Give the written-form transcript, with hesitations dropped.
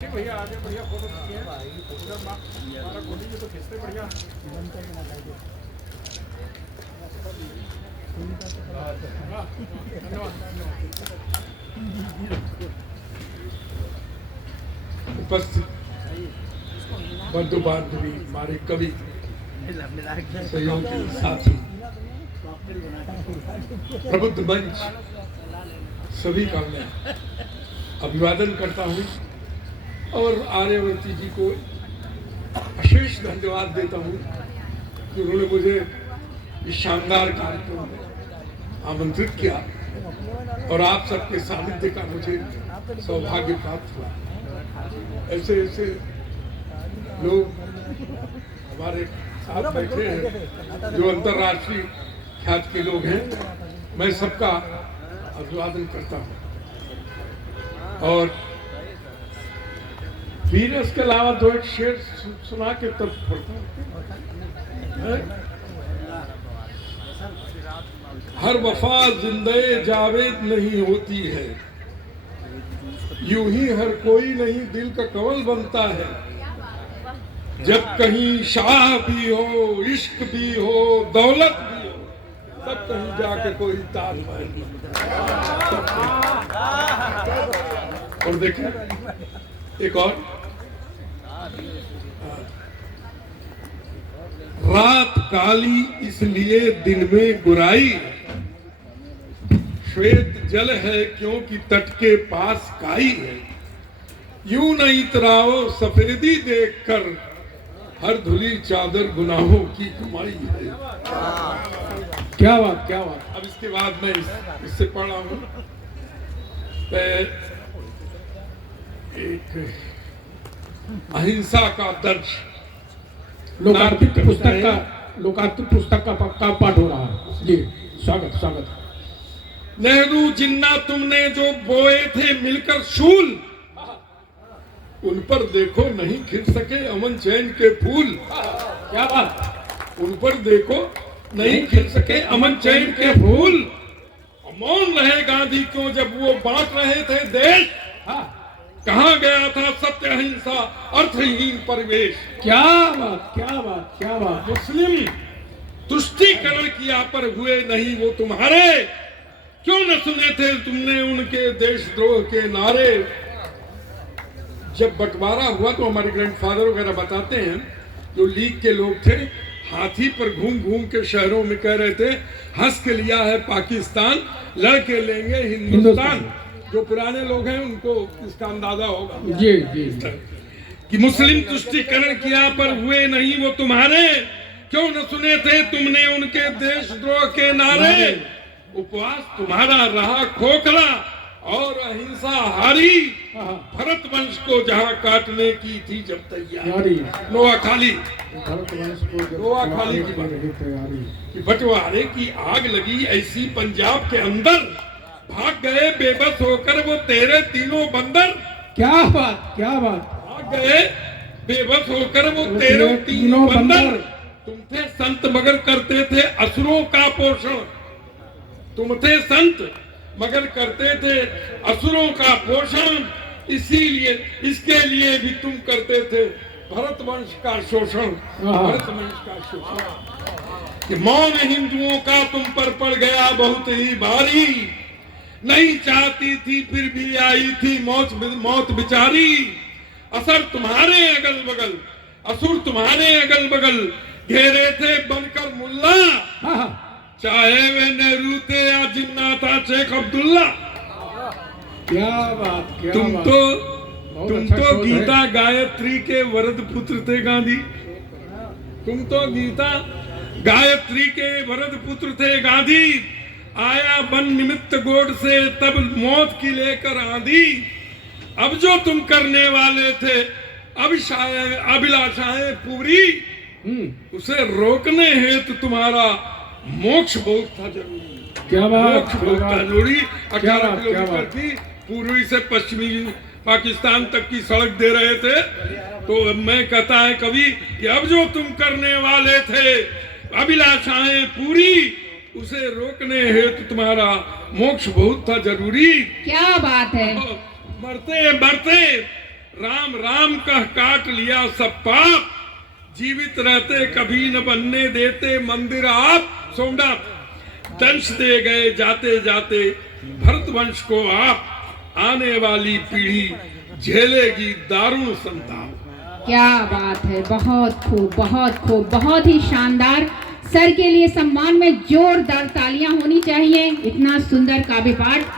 भैया आगे बढ़िया फोटो खींची है उधर हमारा गोली जी तो खींचते बढ़िया। उपस्थित बंधु बांधवी हमारे कवि सहयोगी साथी प्रबुद्ध मंच सभी का मैं अभिवादन करता हूँ और आर्यवर्ती जी को अशेष धन्यवाद देता हूँ कि उन्होंने मुझे इस शानदार कार्यक्रम में आमंत्रित किया और आप सबके सानिध्य का मुझे सौभाग्य प्राप्त हुआ। ऐसे ऐसे लोग हमारे साथ बैठे हैं जो अंतर्राष्ट्रीय ख्यात के लोग हैं, मैं सबका अभिवादन करता हूँ। और फिर इसके अलावा दो एक शेर सुना के तब पढ़ता हूँ। हर वफा जिंदे जावेद नहीं होती है, यूं ही हर कोई नहीं दिल का कंवल बनता है। जब कहीं शाह भी हो, इश्क भी हो, दौलत भी हो, तब कहीं जाके कोई ताजमहल बनता है। और देखिए एक और, रात काली इसलिए दिन में गुराई, श्वेत जल है क्योंकि तट के पास काई है। यूं न इतराओ सफेदी देखकर, हर धुली चादर गुनाहों की कमाई है। क्या बात क्या बात। अब इसके बाद मैं इससे पढ़ा हूं एक अहिंसा का दर्श लोकार्पित पुस्तक का पक्का पाठ हो रहा है। जी स्वागत स्वागत। नेहरू जिन्ना तुमने जो बोए थे मिलकर शूल, उन पर देखो नहीं खिल सके अमन चैन के फूल। क्या बात। उन पर देखो नहीं खिल सके अमन चैन के फूल। मौन रहे गांधी क्यों जब वो बांट रहे थे देश। कहाँ गया था सत्य अहिंसा अर्थहीन परिवेश। क्या बात क्या बात क्या बात। मुस्लिम तुष्टीकरण किया पर हुए नहीं वो तुम्हारे, क्यों न सुने थे तुमने उनके देशद्रोह के नारे। जब बंटवारा हुआ तो हमारे ग्रैंडफादर वगैरह बताते हैं, जो लीग के लोग थे हाथी पर घूम घूम के शहरों में कह रहे थे, हंस के लिया है पाकिस्तान, लड़के लेंगे हिंदुस्तान। जो पुराने लोग हैं उनको इसका अंदाजा होगा जी जी कि मुस्लिम तुष्टीकरण किया पर हुए नहीं वो तुम्हारे, क्यों न सुने थे तुमने उनके देशद्रोह के नारे। उपवास तुम्हारा रहा खोखला और अहिंसा हारी, भरत वंश को जहां काटने की थी जब तैयारी। नोआ खाली की तैयारी कि बंटवारे की आग लगी ऐसी पंजाब के अंदर, भाग गए बेबस होकर वो तेरे तीनों बंदर। क्या बात क्या बात। भाग गए बेबस होकर वो तेरे तीनों बंदर। तुम थे संत मगर करते थे असुरों का पोषण, तुम थे संत मगर करते थे असुरों का पोषण। इसीलिए इसके लिए भी तुम करते थे भरत वंश का शोषण। भरत वंश का शोषण कि मौन हिंदुओं का तुम पर पड़ गया बहुत ही भारी। नहीं चाहती थी फिर भी आई थी मौत बिचारी। असर तुम्हारे अगल बगल, असुर तुम्हारे अगल बगल, घेरे थे बनकर मुल्ला। चाहे वे नेहरू थे या जिन्ना था शेख अब्दुल्ला। क्या बात क्या तुम बात। तो गीता गायत्री के वरद पुत्र थे गांधी। तुम तो गीता गायत्री के वरद पुत्र थे गांधी। आया बन निमित्त गोड से तब मौत की लेकर आंधी। अब जो तुम करने वाले थे अभिलाषाएं पूरी, उसे रोकने हेतु तुम्हारा मोक्ष बहुत था जरूरी। क्या बात। मोक्ष बहुत था जरूरी। 18 किलोमीटर की पूर्वी से पश्चिमी पाकिस्तान तक की सड़क दे रहे थे। तो मैं कहता है कवि कि अब जो तुम करने वाले थे अभिलाषाएं पूरी, उसे रोकने हेतु तुम्हारा मोक्ष बहुत था जरूरी। क्या बात है। मरते मरते राम राम कह काट लिया सब पाप, जीवित रहते कभी न बनने देते मंदिर आप। सोमनाथ दंश दे गए जाते जाते भरत वंश को आप, आने वाली पीढ़ी झेलेगी दारुण संताप। क्या बात है, बहुत खूब, बहुत खूब, बहुत ही शानदार। सर के लिए सम्मान में जोरदार तालियां होनी चाहिए। इतना सुंदर काव्य पाठ